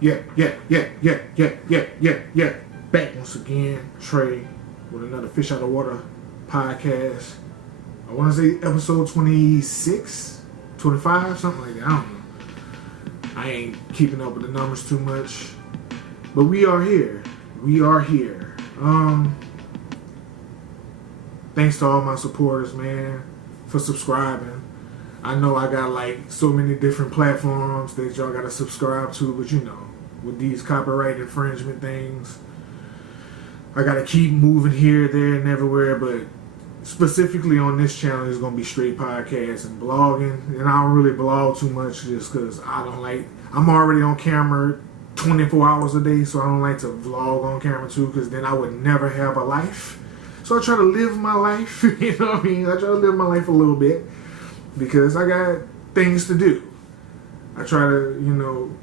Yeah. Back once again, Trey, with another Fish Out of Water podcast. I want to say episode 26, 25, something like that. I don't know. I ain't keeping up with the numbers too much. But we are here. Thanks to all my supporters, man, for subscribing. I know I got like so many different platforms that y'all gotta subscribe to, but you know, with these copyright infringement things, I gotta keep moving here, there, and everywhere. But specifically on this channel, it's gonna be straight podcasts and blogging. And I don't really blog too much just because I'm already on camera 24 hours a day, so I don't like to vlog on camera too, because then I would never have a life. So I try to live my life, you know what I mean? I try to live my life a little bit because I got things to do. I try to,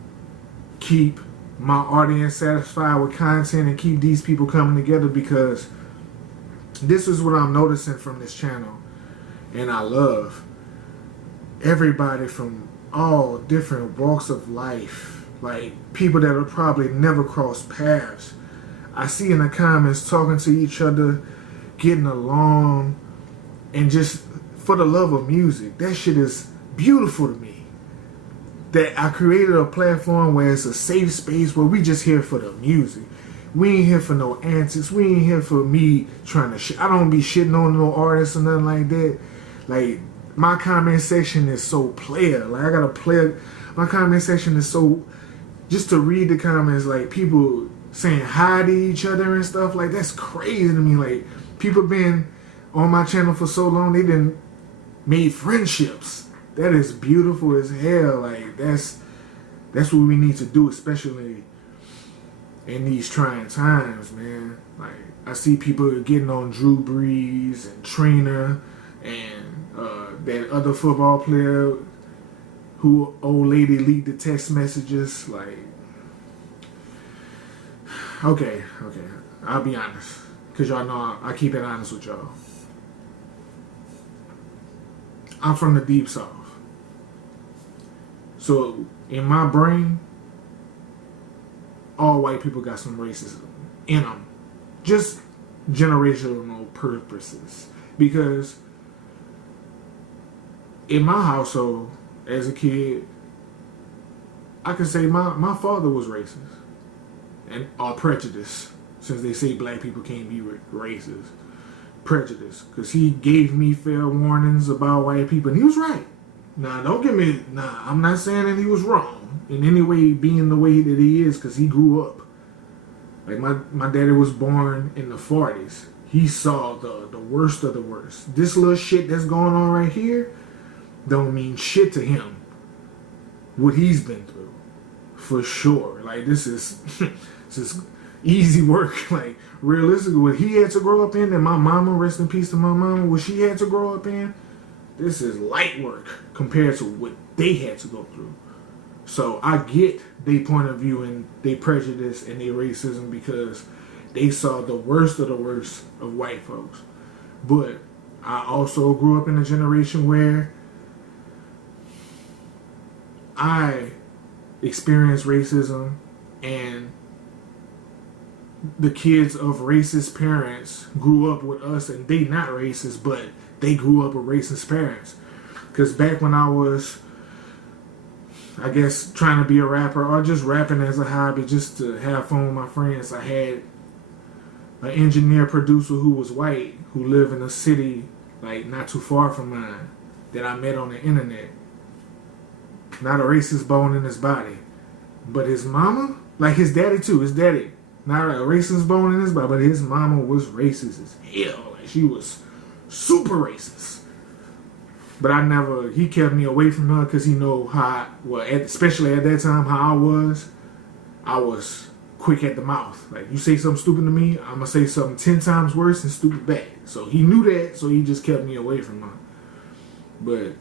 keep my audience satisfied with content and keep these people coming together, because this is what I'm noticing from this channel. And I love everybody from all different walks of life, like people that will probably never cross paths. I see in the comments talking to each other, getting along, and just for the love of music. That shit is beautiful to me. That I created a platform where it's a safe space where we just here for the music. We ain't here for no antics. We ain't here for me trying to I don't be shitting on no artists or nothing like that. Like, my comment section is so player. Like, I got a player. My comment section is so, just to read the comments, like people saying hi to each other and stuff, like that's crazy to me. Like, people been on my channel for so long, they done made friendships. That is beautiful as hell. Like, that's what we need to do, especially in these trying times, man. Like, I see people getting on Drew Brees and Trina and that other football player who old lady leaked the text messages. Like, okay, I'll be honest, because y'all know I keep it honest with y'all. I'm from the deep south. So in my brain, all white people got some racism in them. Just generational purposes. Because in my household, as a kid, I can say my father was racist. And prejudiced, since they say black people can't be racist. Prejudice, because he gave me fair warnings about white people, and he was right. Now, don't get me, I'm not saying that he was wrong in any way, being the way that he is, because he grew up. Like, my daddy was born in the 40s. He saw the worst of the worst. This little shit that's going on right here don't mean shit to him. What he's been through, for sure. Like, this is easy work. Like, realistically, what he had to grow up in, and my mama, rest in peace to my mama, what she had to grow up in, this is light work compared to what they had to go through. So I get their point of view and their prejudice and their racism, because they saw the worst of white folks. But I also grew up in a generation where I experienced racism, and the kids of racist parents grew up with us, and they not racist, but they grew up with racist parents. Because back when I was, I guess, trying to be a rapper, or just rapping as a hobby, just to have fun with my friends, I had an engineer producer who was white, who lived in a city like not too far from mine, that I met on the internet. Not a racist bone in his body, but his mama, like his daddy too, not a racist bone in his body, but his mama was racist as hell. Like, she was super racist. But he kept me away from her, because he know how, especially at that time, how I was quick at the mouth. Like, you say something stupid to me, I'm going to say something 10 times worse and stupid back. So he knew that, so he just kept me away from her. But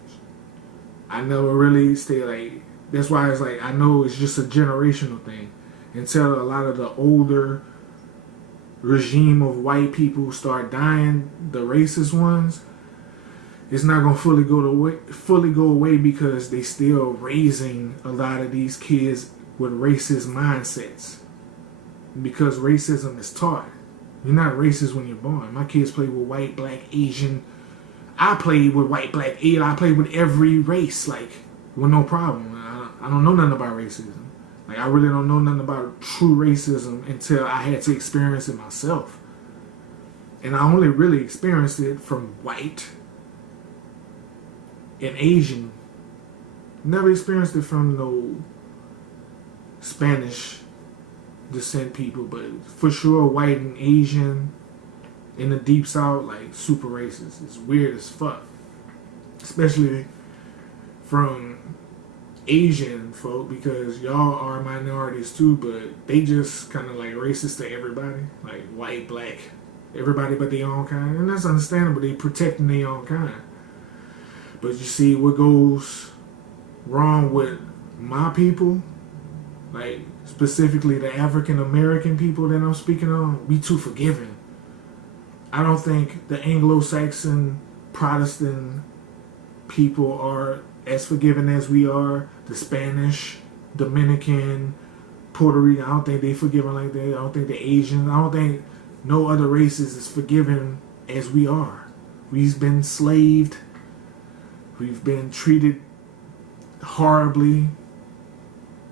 I never really stayed, like, that's why it's like, I know it's just a generational thing. Until a lot of the older regime of white people start dying, the racist ones, it's not gonna fully go away, because they still raising a lot of these kids with racist mindsets because racism is taught. You're not racist when you're born. My kids play with white, black, Asian. I played with white, black, Asian. I played with every race, like, with no problem. I don't know nothing about racism. Like, I really don't know nothing about true racism until I had to experience it myself. And I only really experienced it from white and Asian. Never experienced it from no Spanish descent people, but for sure white and Asian in the deep south, like, super racist. It's weird as fuck. Especially from Asian folk, because y'all are minorities too, but they just kind of like racist to everybody, like white, black, everybody but their own kind, and that's understandable. They protecting their own kind. But you see what goes wrong with my people, like specifically the African American people that I'm speaking on. We too forgiving. I don't think the Anglo-Saxon Protestant people are as forgiving as we are. The Spanish, Dominican, Puerto Rican, I don't think they forgiving like that. I don't think the Asian, I don't think no other races is forgiving as we are. We've been enslaved. We've been treated horribly.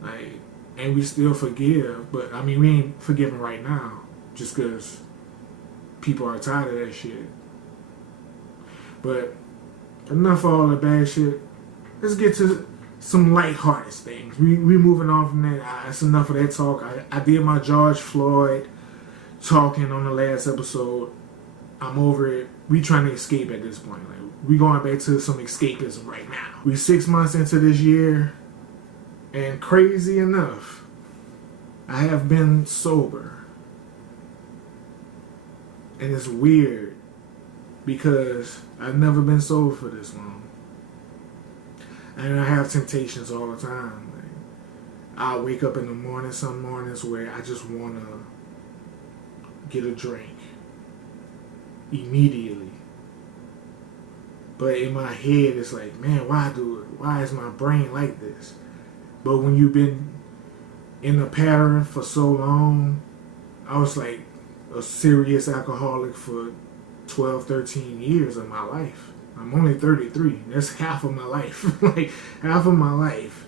Like, and we still forgive. But, I mean, we ain't forgiving right now just because people are tired of that shit. But enough of all the bad shit. Let's get to some lighthearted things. We moving on from that. That's enough of that talk. I did my George Floyd talking on the last episode. I'm over it. We trying to escape at this point. Like, we going back to some escapism right now. We 6 months into this year, and crazy enough, I have been sober. And it's weird because I've never been sober for this long. And I have temptations all the time. Like, I'll wake up in the morning, some mornings where I just want to get a drink immediately. But in my head, it's like, man, why is my brain like this? But when you've been in a pattern for so long, I was like a serious alcoholic for 12, 13 years of my life. I'm only 33. That's half of my life. Like, half of my life.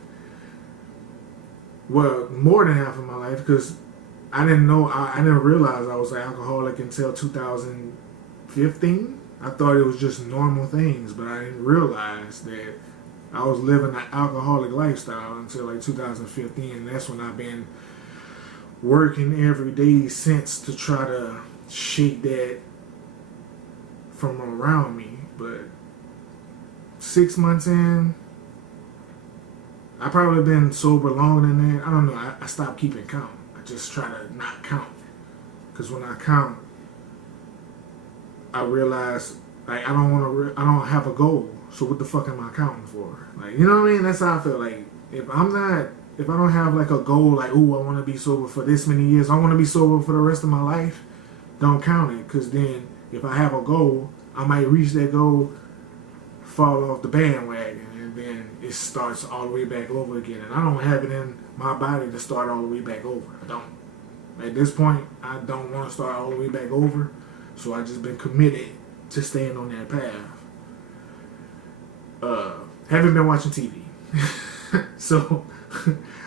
Well, more than half of my life, because I didn't realize I was an alcoholic until 2015. I thought it was just normal things, but I didn't realize that I was living an alcoholic lifestyle until like 2015. And that's when I've been working every day since to try to shake that from around me. But 6 months in, I probably been sober longer than that. I don't know. I stopped keeping count. I just try to not count. Because when I count, I realize, like, I don't have a goal. So what the fuck am I counting for? Like, you know what I mean? That's how I feel. Like, if I don't have like a goal, like, ooh, I want to be sober for this many years, I want to be sober for the rest of my life, don't count it. Because then if I have a goal, I might reach that goal, fall off the bandwagon, and then it starts all the way back over again. And I don't have it in my body to start all the way back over. I don't. At this point, I don't want to start all the way back over. So I just been committed to staying on that path. Haven't been watching TV. So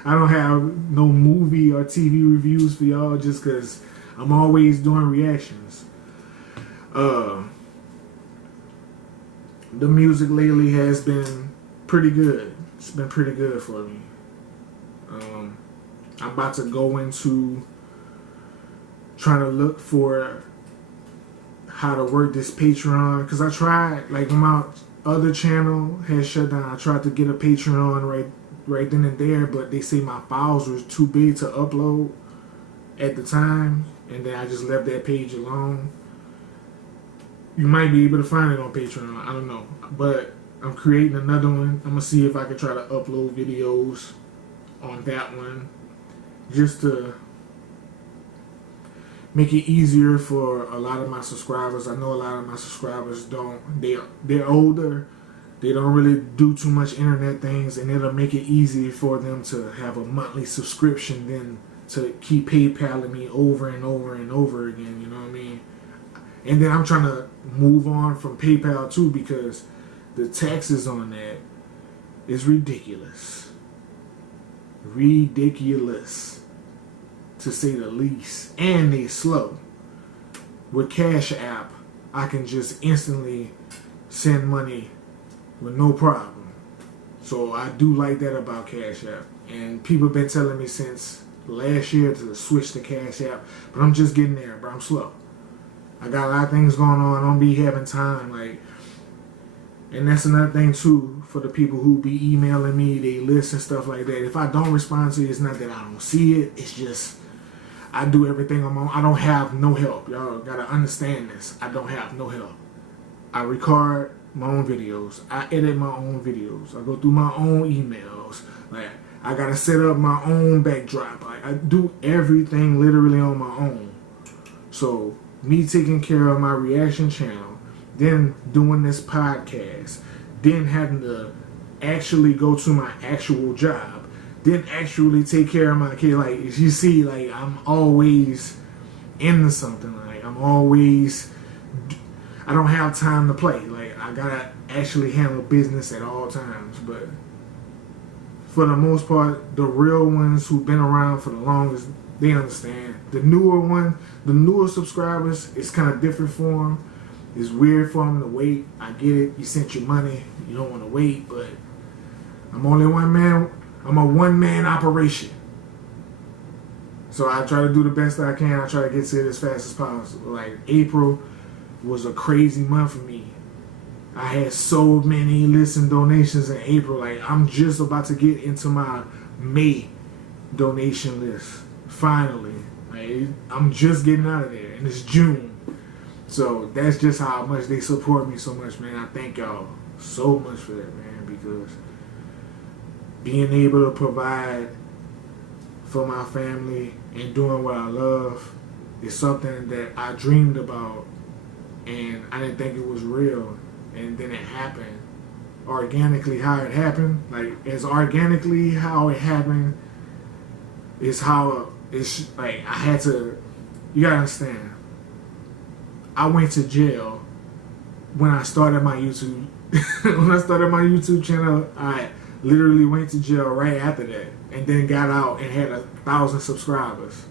I don't have no movie or TV reviews for y'all just because I'm always doing reactions. The music lately has been pretty good. It's been pretty good for me. I'm about to go into trying to look for how to work this Patreon, because I tried, like, when my other channel had shut down, I tried to get a Patreon right then and there, but they say my files were too big to upload at the time, and then I just left that page alone. You might be able to find it on Patreon, I don't know, but I'm creating another one. I'm gonna see if I can try to upload videos on that one just to make it easier for a lot of my subscribers. I know a lot of my subscribers don't. They're older, They don't really do too much internet things, and it'll make it easy for them to have a monthly subscription than to keep PayPaling me over and over and over again, you know what I mean? And then I'm trying to move on from PayPal too, because the taxes on that is ridiculous. Ridiculous, to say the least. And they slow. With Cash App, I can just instantly send money with no problem. So I do like that about Cash App. And people been telling me since last year to switch to Cash App, but I'm just getting there, bro. I'm slow. I got a lot of things going on. I don't be having time, like, and that's another thing too for the people who be emailing me, they list and stuff like that. If I don't respond to it, it's not that I don't see it. It's just I do everything on my own. I don't have no help. Y'all gotta understand this. I don't have no help. I record my own videos. I edit my own videos. I go through my own emails. Like, I gotta set up my own backdrop. Like, I do everything literally on my own. So me taking care of my reaction channel, then doing this podcast, then having to actually go to my actual job, then actually take care of my kid. Like, you see, like, I'm always into something. Like, I don't have time to play. Like, I gotta actually handle business at all times. But for the most part, the real ones who've been around for the longest, they understand. The newer subscribers, it's kind of different for them. It's weird for them to wait. I get it. You sent your money. You don't want to wait, but I'm only one man. I'm a one-man operation. So I try to do the best I can. I try to get to it as fast as possible. Like, April was a crazy month for me. I had so many listen donations in April. Like, I'm just about to get into my May donation list. Finally. Like, I'm just getting out of there. And it's June. So that's just how much they support me so much, man. I thank y'all so much for that, man. Because being able to provide for my family and doing what I love is something that I dreamed about. And I didn't think it was real. And then it happened. Organically how it happened. Like, as organically how it happened is how it's like I had to, you gotta understand, I went to jail when I started my YouTube. When I started my YouTube channel, I literally went to jail right after that, and then got out and had 1,000 subscribers.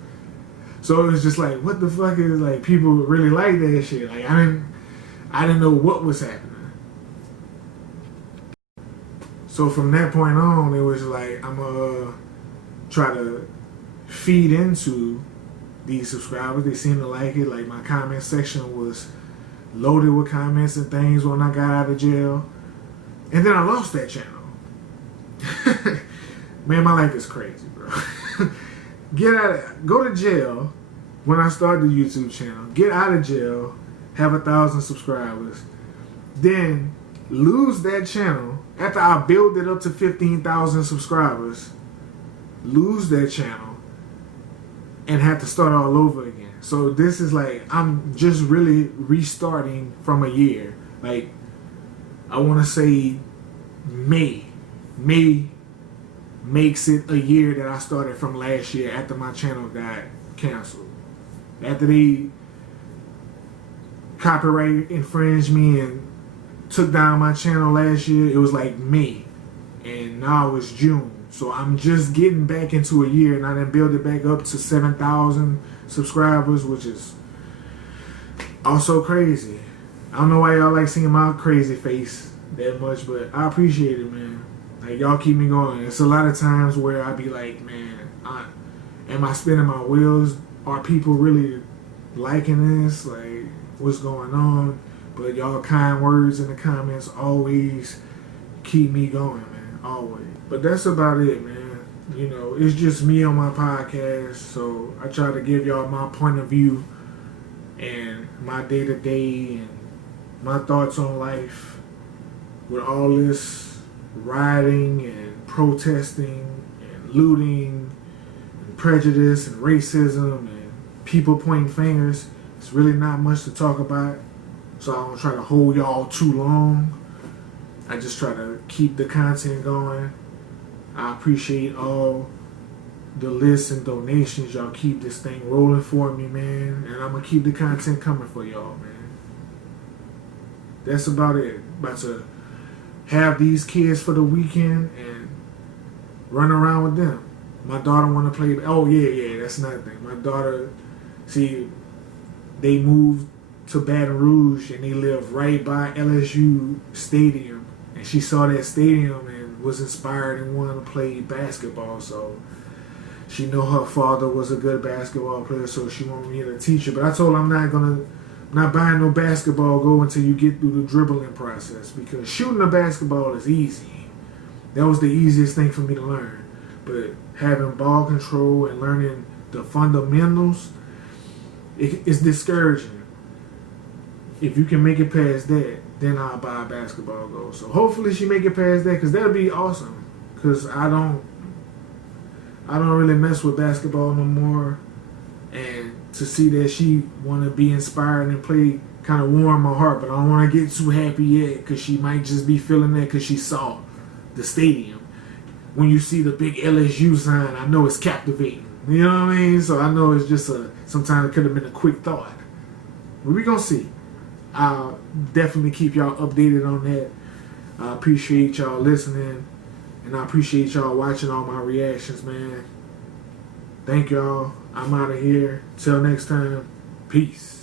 So it was just like, what the fuck is, like, people really like that shit. Like, I didn't know what was happening. So from that point on, it was like, I'm gonna try to feed into these subscribers. They seem to like it. Like, my comment section was loaded with comments and things when I got out of jail. And then I lost that channel. Man, my life is crazy, bro. Go to jail when I start the YouTube channel. Get out of jail, have 1,000 subscribers, then lose that channel after I build it up to 15,000 subscribers. Lose that channel and have to start all over again. So this is like, I'm just really restarting from a year. Like, I want to say May makes it a year that I started from last year after my channel got canceled. After they copyright infringed me and took down my channel last year, it was like May, and now it's June. So I'm just getting back into a year, and I done build it back up to 7,000 subscribers, which is also crazy. I don't know why y'all like seeing my crazy face that much, but I appreciate it, man. Like, y'all keep me going. It's a lot of times where I be like, man, am I spinning my wheels? Are people really liking this? Like, what's going on? But y'all kind words in the comments always keep me going, man. Always. But that's about it, man. You know, it's just me on my podcast, so I try to give y'all my point of view and my day-to-day and my thoughts on life with all this rioting and protesting and looting and prejudice and racism and people pointing fingers. It's really not much to talk about, so I don't try to hold y'all too long. I just try to keep the content going. I appreciate all the lists and donations. Y'all keep this thing rolling for me, man. And I'm going to keep the content coming for y'all, man. That's about it. About to have these kids for the weekend and run around with them. My daughter want to play. Oh, yeah, that's another thing. My daughter, see, they moved to Baton Rouge and they live right by LSU Stadium. And she saw that stadium and was inspired and wanted to play basketball. So she know her father was a good basketball player, so she wanted me to teach her. But I told her I'm not buying no basketball go until you get through the dribbling process, because shooting a basketball is easy. That was the easiest thing for me to learn. But having ball control and learning the fundamentals, it's discouraging. If you can make it past that, then I'll buy a basketball goal. So hopefully she make it past that, because that'll be awesome. Because I don't really mess with basketball no more. And to see that she want to be inspired and play kind of warm my heart. But I don't want to get too happy yet, because she might just be feeling that because she saw the stadium. When you see the big LSU sign, I know it's captivating. You know what I mean? So I know it's just sometimes it could have been a quick thought. But we're going to see. I'll definitely keep y'all updated on that. I appreciate y'all listening. And I appreciate y'all watching all my reactions, man. Thank y'all. I'm out of here. Till next time. Peace.